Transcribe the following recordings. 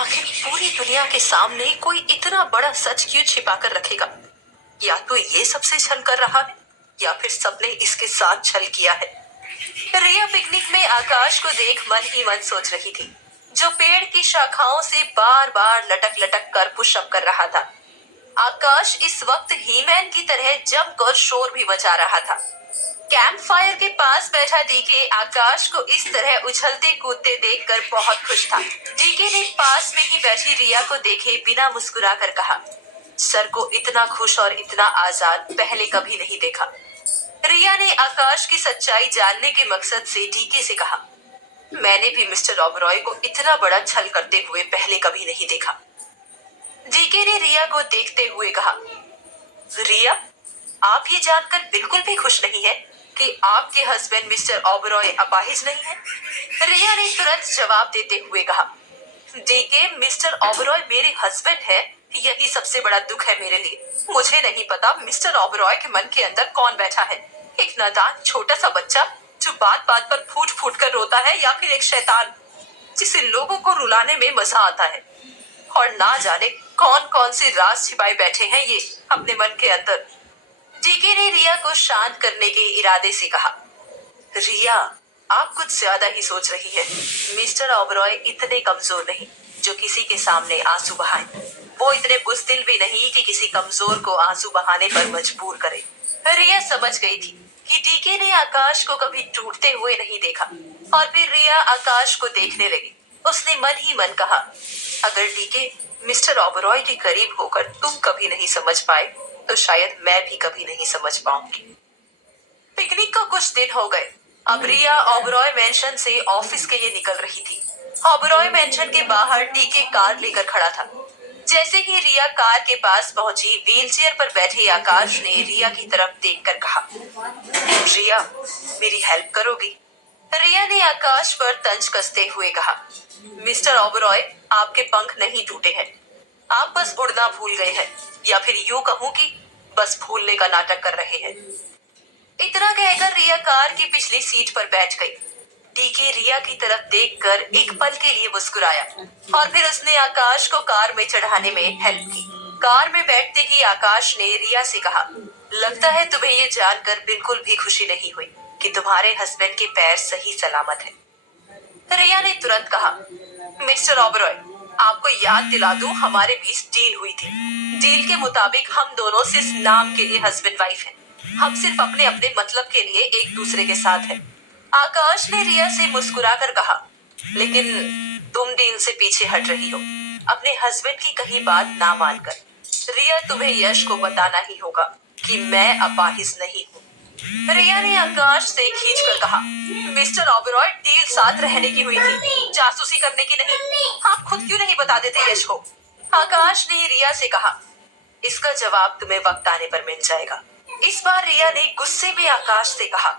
आखिर पूरी दुनिया के सामने कोई इतना बड़ा सच क्यों छिपा कर रखेगा? या तो ये सबसे छल कर रहा है या फिर सबने इसके साथ छल किया है। रिया पिकनिक में आकाश को देख मन ही मन सोच रही थी, जो पेड़ की शाखाओं से बार बार लटक लटक कर पुशअप कर रहा था। आकाश इस वक्त हीमैन की तरह जमकर शोर भी मचा रहा था। कैंप फायर के पास बैठा डीके आकाश को इस तरह उछलते कूदते देखकर बहुत खुश था। डीके ने पास में ही बैठी रिया को देखे बिना मुस्कुरा कर कहा, सर को इतना खुश और इतना आजाद पहले कभी नहीं देखा। रिया ने आकाश की सच्चाई जानने के मकसद से डीके से कहा, मैंने भी मिस्टर ओबरॉय को इतना बड़ा छल करते हुए पहले कभी नहीं देखा। डीके ने रिया को देखते हुए कहा, रिया, आप ये जानकर बिल्कुल भी खुश नहीं है कि आपके हस्बैंड मिस्टर ओबरॉय अपाहिज नहीं है? रिया ने तुरंत जवाब देते हुए कहा, डीके, मिस्टर ओबरॉय मेरे हस्बैंड है, यही सबसे बड़ा दुख है मेरे लिए। मुझे नहीं पता मिस्टर ओबरॉय के मन के अंदर कौन बैठा है, एक नादान छोटा सा बच्चा जो बात बात पर फूट फूट कर रोता है, या फिर एक शैतान जिसे लोगों को रुलाने में मजा आता है। और ना जाने कौन कौन से राज छिपाए बैठे हैं ये अपने मन के अंदर। डीके ने रिया को शांत करने के इरादे से कहा, रिया, आप कुछ ज्यादा ही सोच रही है। मिस्टर ओबरॉय इतने कमजोर नहीं जो किसी के सामने आंसू बहाए। वो इतने बुज़दिल भी नहीं कि किसी कमजोर को आंसू बहाने पर मजबूर करे। रिया समझ गई थी कि डीके ने आकाश को कभी टूटते हुए नहीं देखा, और फिर रिया आकाश को देखने लगी। उसने मन ही मन कहा, अगर डीके मिस्टर ओबरॉय के करीब होकर तुम कभी नहीं समझ पाए तो शायद मैं भी कभी नहीं समझ पाऊंगी। पिकनिक को कुछ दिन हो गए। अब रिया ओबरॉय मैंशन से ऑफिस के लिए निकल रही थी। ओबरॉय मैंशन के बाहर डीके कार लेकर खड़ा था। जैसे ही रिया कार के पास पहुंची, व्हीलचेयर पर बैठे आकाश ने रिया की तरफ देखकर कहा, रिया, मेरी हेल्प करोगी? रिया ने आकाश पर तंज कसते हुए कहा, मिस्टर ओबरॉय, आपके पंख नहीं टूटे हैं, आप बस उड़ना भूल गए हैं, या फिर यूं कहूं कि बस भूलने का नाटक कर रहे हैं। इतना कहकर रिया कार की पिछली सीट पर बैठ गई। डीके रिया की तरफ देखकर एक पल के लिए मुस्कुराया, और फिर उसने आकाश को कार में चढ़ाने में हेल्प की। कार में बैठते ही आकाश ने रिया से कहा, लगता है तुम्हें ये जानकर बिल्कुल भी खुशी नहीं हुई कि तुम्हारे हस्बैंड के पैर सही सलामत हैं। रिया ने तुरंत कहा, मिस्टर ओबरॉय, आपको याद दिला दूं, हमारे बीच डील हुई थी। डील के मुताबिक हम दोनों सिर्फ नाम के लिए हस्बैंड वाइफ हैं। हम सिर्फ अपने अपने मतलब के लिए एक दूसरे के साथ हैं। आकाश ने रिया से मुस्कुराकर कहा, लेकिन तुम डील से पीछे हट रही हो, अपने हस्बैंड की कही बात ना मानकर। रिया, तुम्हें यश को बताना ही होगा कि मैं अपाहिज नहीं हूँ। रिया ने आकाश से खींचकर कहा, मिस्टर ओबरॉय, डील साथ रहने की हुई थी, जासूसी करने की नहीं। आप खुद क्यों नहीं बता देते यश को? आकाश ने रिया से कहा, इसका जवाब तुम्हें वक्त आने पर मिल जाएगा। इस बार रिया ने गुस्से में आकाश से कहा,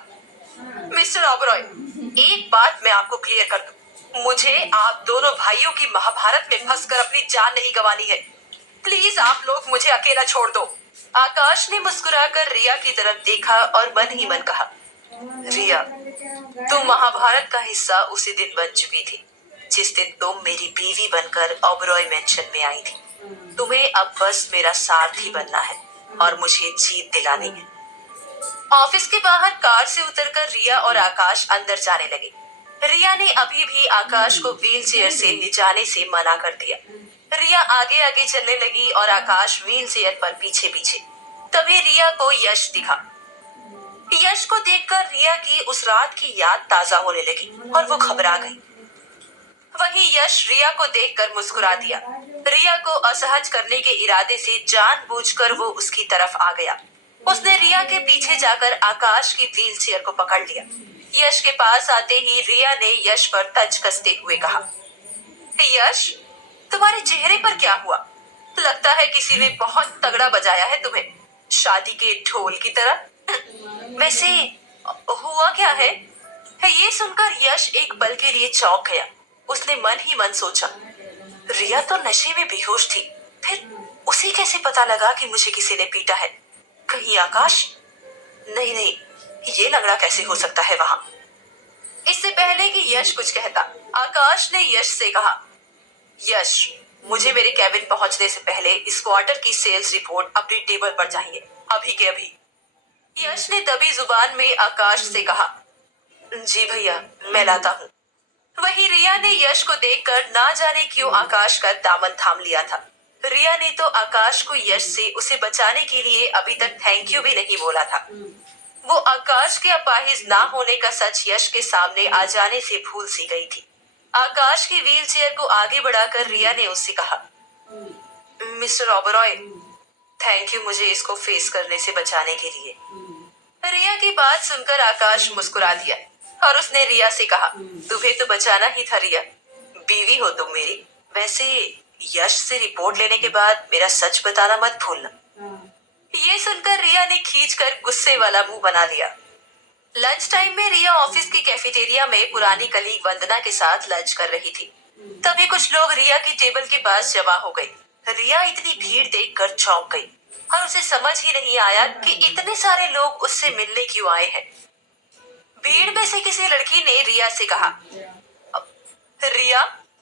मिस्टर ओबरॉय, एक बात मैं आपको क्लियर कर दूं, मुझे आप दोनों भाइयों की महाभारत में फंसकर अपनी जान नहीं गंवानी है। प्लीज आप लोग मुझे अकेला छोड़ दो। आकाश ने मुस्कुराकर रिया की तरफ देखा और मन ही मन कहा, रिया, तुम महाभारत का हिस्सा उसी दिन बन चुकी थी जिस दिन तुम मेरी बीवी बनकर ओबरॉय मैंशन में आई थी। तुम्हें अब बस मेरा सारथी बनना है और मुझे जीत दिलानी है। ऑफिस के बाहर कार से उतरकर रिया और आकाश अंदर जाने लगे। रिया ने अभी भी आकाश को व्हील चेयर से ले जाने से मना कर दिया। रिया आगे आगे चलने लगी और आकाश व्हील चेयर पर पीछे पीछे। तभी रिया को यश दिखा। यश को देखकर रिया की उस रात की याद ताजा होने लगी और वो घबरा गई। वहीं यश रिया को देखकर मुस्कुरा दिया। रिया को असहज करने के इरादे से जानबूझकर वो उसकी तरफ आ गया। उसने रिया के पीछे जाकर आकाश की व्हील चेयर को पकड़ लिया। यश के पास आते ही रिया ने यश पर तंज कसते हुए कहा, यश, तुम्हारे चेहरे पर क्या हुआ? लगता है किसी ने बहुत तगड़ा बजाया है तुम्हें, शादी के ढोल की तरह। वैसे हुआ क्या है? ये सुनकर यश एक पल के लिए चौंक गया। उसने मन ही मन सोचा, रिया तो नशे में बेहोश थी, फिर उसे कैसे पता लगा कि मुझे किसी ने पीटा है? कहीं आकाश? नहीं नहीं, ये लंगड़ा कैसे हो सकता है वहां? इससे पहले कि यश कुछ कहता, आकाश ने यश से कहा, यश, मुझे मेरे कैबिन पहुंचने से पहले इस क्वार्टर की सेल्स रिपोर्ट अपनी टेबल पर चाहिए, अभी के अभी। यश ने दबी जुबान में आकाश से कहा, जी भैया, मैं लाता हूँ। वही रिया ने यश को देखकर ना जाने क्यों आकाश का दामन थाम लिया था। रिया ने तो आकाश को यश से उसे बचाने के लिए अभी तक थैंक यू भी नहीं बोला था। वो आकाश के अपाहिज ना होने का सच यश के सामने आ जाने से भूल सी गई थी। आकाश की व्हीलचेयर को आगे बढ़ाकर रिया ने उससे कहा, मिस्टर ओबरॉय, थैंक यू मुझे इसको फेस करने से बचाने के लिए। रिया की बात सुनकर आकाश मुस्कुरा दिया और उसने रिया से कहा, तुम्हें तो बचाना ही था रिया, बीवी हो तुम मेरी। वैसे यश से रिपोर्ट लेने के बाद मेरा सच बताना मत भूलना। ये सुनकर रिया ने खींचकर गुस्से वाला मुंह बना लिया। लंच टाइम में रिया ऑफिस की कैफेटेरिया में पुरानी कलीग वंदना के साथ लंच कर रही थी। तभी कुछ लोग रिया की टेबल के पास जमा हो गए। रिया इतनी भीड़ देखकर चौंक गई और उसे समझ ही नहीं आया कि इतने सारे लोग उससे मिलने क्यों आए हैं। भीड़ में से किसी लड़की ने रिया से कहा, रिया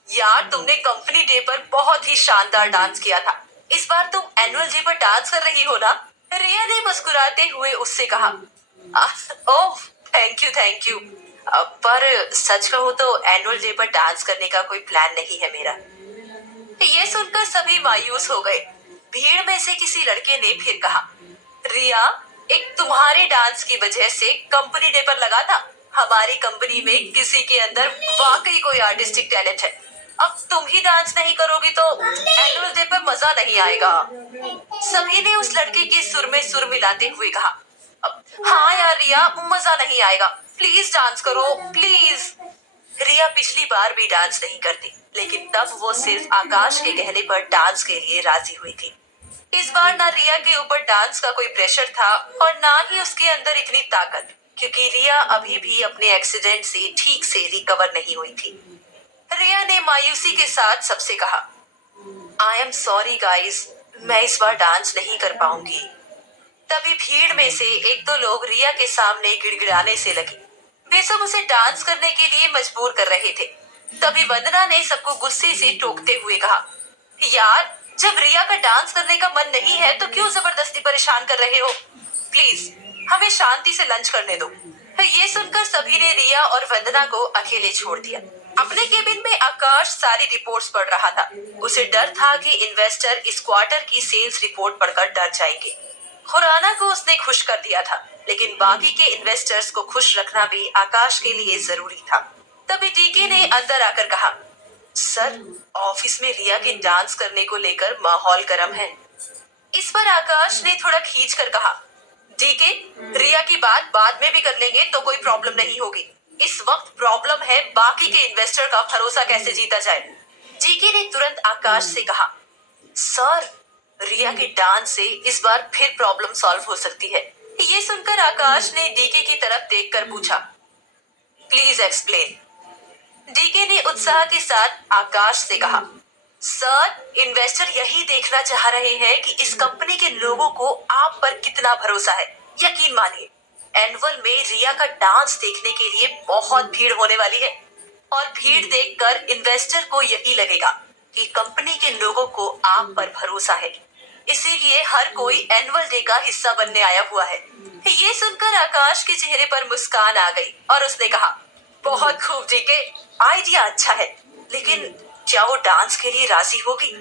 यार, तुमने कंपनी डे पर बहुत ही शानदार डांस किया था। इस बार तुम एनुअल डे पर डांस कर रही हो ना? रिया ने मुस्कुराते हुए उससे कहा, ओह थैंक यू। पर सच कहूँ तो एनुअल डे पर डांस करने का कोई प्लान नहीं है मेरा। ये सुनकर सभी मायूस हो गए। भीड़ में से किसी लड़के ने फिर कहा, रिया, एक तुम्हारे डांस की वजह से कंपनी डे पर लगा था। हमारी कंपनी में किसी के अंदर वाकई कोई आर्टिस्टिक टैलेंट है। अब तुम ही डांस नहीं करोगी तो एनुअल डे पर मजा नहीं आएगा। सभी ने उस लड़के के सुर में सुर मिलाते हुए कहा, हाँ यार रिया, मजा नहीं आएगा, प्लीज डांस करो प्लीज। रिया पिछली बार भी डांस नहीं करती, लेकिन तब वो सिर्फ आकाश के कहने पर डांस के लिए राजी हुई थी। इस बार ना रिया के ऊपर डांस का कोई प्रेशर था और ना ही उसके अंदर इतनी ताकत, क्योंकि रिया अभी भी अपने एक्सीडेंट से ठीक से रिकवर नहीं हुई थी। रिया ने मायूसी के साथ सबसे कहा, आई एम सॉरी गाइस, मैं इस बार डांस नहीं कर पाऊंगी। तभी भीड़ में से एक दो लोग रिया के सामने गिड़गिड़ाने से लगे। वे सब उसे डांस करने के लिए मजबूर कर रहे थे। तभी वंदना ने सबको गुस्से से टोकते हुए कहा, यार, जब रिया का डांस करने का मन नहीं है तो क्यों जबरदस्ती परेशान कर रहे हो? प्लीज हमें शांति से लंच करने दो। ये सुनकर सभी ने रिया और वंदना को अकेले छोड़ दिया। अपने केबिन में आकाश सारी रिपोर्ट्स पढ़ रहा था। उसे डर था कि इन्वेस्टर इस क्वार्टर की सेल्स रिपोर्ट पढ़कर डर जाएंगे। खुराना को उसने खुश कर दिया था, लेकिन बाकी के इन्वेस्टर्स को खुश रखना भी आकाश के लिए जरूरी था। तभी डीके ने अंदर आकर कहा, सर, ऑफिस में रिया के डांस करने को लेकर माहौल गर्म है। इस पर आकाश ने थोड़ा खींच कर कहा, डीके, रिया की बात बाद में भी कर लेंगे तो कोई प्रॉब्लम नहीं होगी। इस वक्त प्रॉब्लम है बाकी के इन्वेस्टर का भरोसा कैसे जीता जाए। डीके ने तुरंत आकाश से कहा, सर, रिया के डांस से इस बार फिर प्रॉब्लम सॉल्व हो सकती है। ये सुनकर आकाश ने डीके की तरफ देखकर पूछा, प्लीज एक्सप्लेन। डीके ने उत्साह के साथ आकाश से कहा, सर, इन्वेस्टर यही देखना चाह रहे हैं कि इस कंपनी के लोगों को आप पर कितना भरोसा है। यकीन मानिए, एनुअल में रिया का डांस देखने के लिए बहुत भीड़ होने वाली है और भीड़ देखकर इन्वेस्टर को यही लगेगा कि कंपनी के लोगों को आप पर भरोसा है। इसीलिए हर कोई एनुअल डे का हिस्सा बनने आया हुआ है। ये सुनकर आकाश के चेहरे पर मुस्कान आ गई और उसने कहा, बहुत खूब डीके, आइडिया अच्छा है, लेकिन क्या वो डांस के लिए राजी होगी?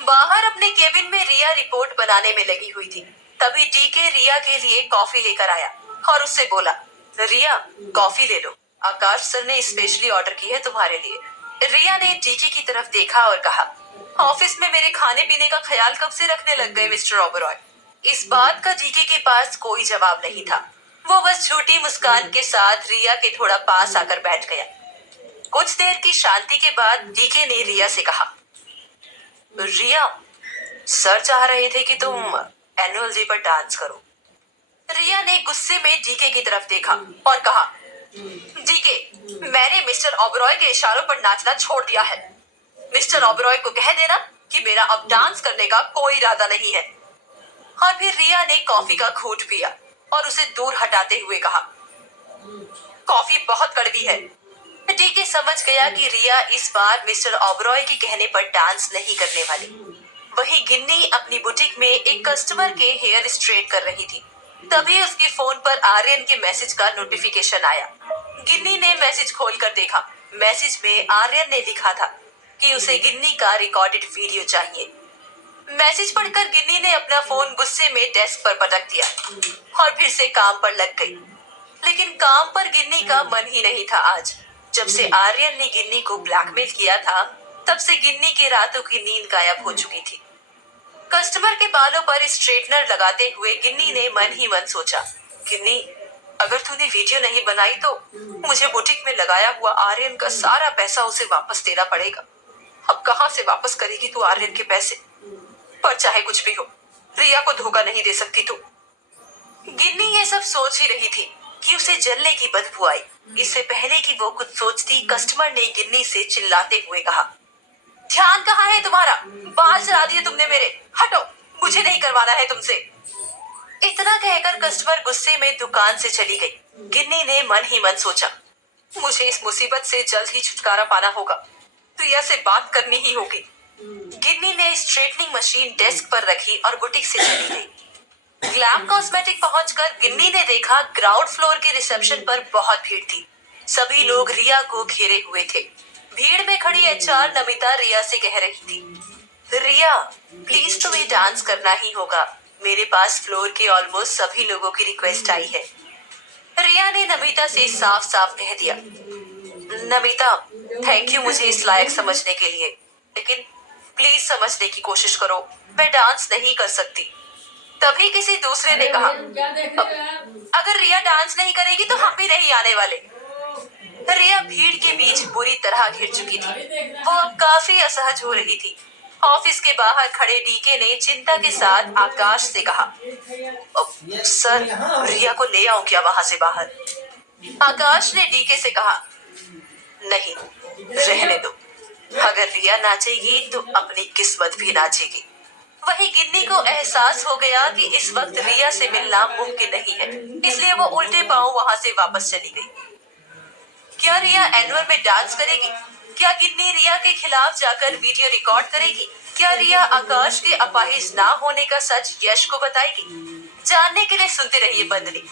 बाहर अपने केबिन में रिया रिपोर्ट बनाने में लगी हुई थी। तभी डीके रिया के लिए कॉफी लेकर आया और उससे बोला, रिया, कॉफी ले लो, आकाश सर ने स्पेशली ऑर्डर की है तुम्हारे लिए। रिया ने डीके की तरफ देखा और कहा, ऑफिस में मेरे खाने पीने का ख्याल कब से रखने लग गए मिस्टर ओबरॉय? इस बात का डीके के पास कोई जवाब नहीं था। वो बस झूठी मुस्कान के साथ रिया के थोड़ा पास आकर बैठ गया। कुछ देर की शांति के बाद डीके ने रिया से कहा, रिया, सर चाह रहे थे कि तुम एनुअल डे पर डांस करो। रिया ने गुस्से में डीके की तरफ देखा और कहा, डीके, मैंने मिस्टर ओबरॉय के इशारों पर नाचना छोड़ दिया है। मिस्टर ओबरॉय को कह देना कि मेरा अब डांस करने का कोई इरादा नहीं है। और फिर रिया ने कॉफी का घूंट पिया और उसे दूर हटाते हुए कहा, कॉफी बहुत कड़वी है। डीके समझ गया कि रिया इस बार मिस्टर ओबरॉय के कहने पर डांस नहीं करने वाली। वहीं गिन्नी अपनी बुटीक में एक कस्टमर के हेयर स्ट्रेट कर रही थी। तभी उसके फोन पर आर्यन के मैसेज का नोटिफिकेशन आया। गिन्नी ने मैसेज खोलकर देखा। मैसेज में आर्यन ने लिखा था कि उसे गिन्नी का रिकॉर्डेड वीडियो चाहिए। मैसेज पढ़कर गिन्नी ने अपना फोन गुस्से में डेस्क पर पटक दिया और फिर से काम पर लग गई। लेकिन काम पर गिन्नी का मन ही नहीं था आज। जब से आर्यन ने गिन्नी को ब्लैकमेल किया था, तब से गिन्नी की रातों की नींद गायब हो चुकी थी। कस्टमर के बालों पर स्ट्रेटनर लगाते हुए गिन्नी ने मन ही मन सोचा, गिन्नी, अगर तूने वीडियो नहीं बनाई तो मुझे बुटीक में लगाया हुआ आर्यन का सारा पैसा उसे वापस देना पड़ेगा। अब कहाँ से वापस करेगी तू आर्यन के पैसे? पर चाहे कुछ भी हो, रिया को धोखा नहीं दे सकती तू। गिन्नी ये सब सोच ही रही थी कि उसे जलने की बदबू आई। इससे पहले कि वो कुछ सोचती, कस्टमर ने गिन्नी से चिल्लाते हुए कहा, ध्यान कहाँ है तुम्हारा? बाल जला दिए तुमने मेरे, हटो, मुझे नहीं करवाना है तुमसे। इतना कहकर कस्टमर गुस्से में दुकान से चली गई। गिन्नी ने मन ही मन सोचा, मुझे इस मुसीबत से जल्द ही छुटकारा पाना होगा, रिया से बात करनी ही होगी। गिन्नी ने स्ट्रेटनिंग मशीन डेस्क पर रखी और बुटीक से चली गई। ग्लैम कॉस्मेटिक पहुंचकर गिन्नी ने देखा ग्राउंड फ्लोर के रिसेप्शन पर बहुत भीड़ थी। सभी लोग रिया को घेरे हुए थे। भीड़ में खड़ी एचआर नमिता रिया से कह रही थी, रिया, प्लीज तुम्हें डांस करना ही होगा। मेरे पास फ्लोर के ऑलमोस्ट सभी लोगों की रिक्वेस्ट आई है। रिया ने नमिता से साफ साफ कह दिया, नमिता, थैंक यू मुझे इस लायक समझने के लिए, लेकिन प्लीज समझने की कोशिश करो, मैं डांस नहीं कर सकती। तभी किसी दूसरे ने कहा, अगर रिया डांस नहीं करेगी तो हम भी नहीं आने वाले। रिया भीड़ के बीच बुरी तरह घिर चुकी थी। वो अब काफी असहज हो रही थी। ऑफिस के बाहर खड़े डीके ने चिंता के साथ आकाश से कहा, सर, रिया को ले आऊं क्या वहां से बाहर? आकाश ने डीके से कहा, नहीं, रहने दो। अगर रिया नाचेगी तो अपनी किस्मत भी नाचेगी। वहीं गिन्नी को एहसास हो गया कि इस वक्त रिया से मिलना मुमकिन नहीं है, इसलिए वो उल्टे पांव वहां से वापस चली गई। क्या रिया एनुअल में डांस करेगी? क्या गिन्नी रिया के खिलाफ जाकर वीडियो रिकॉर्ड करेगी? क्या रिया आकाश के अपाहिज ना होने का सच यश को बताएगी? जानने के लिए सुनते रहिए बंदनी।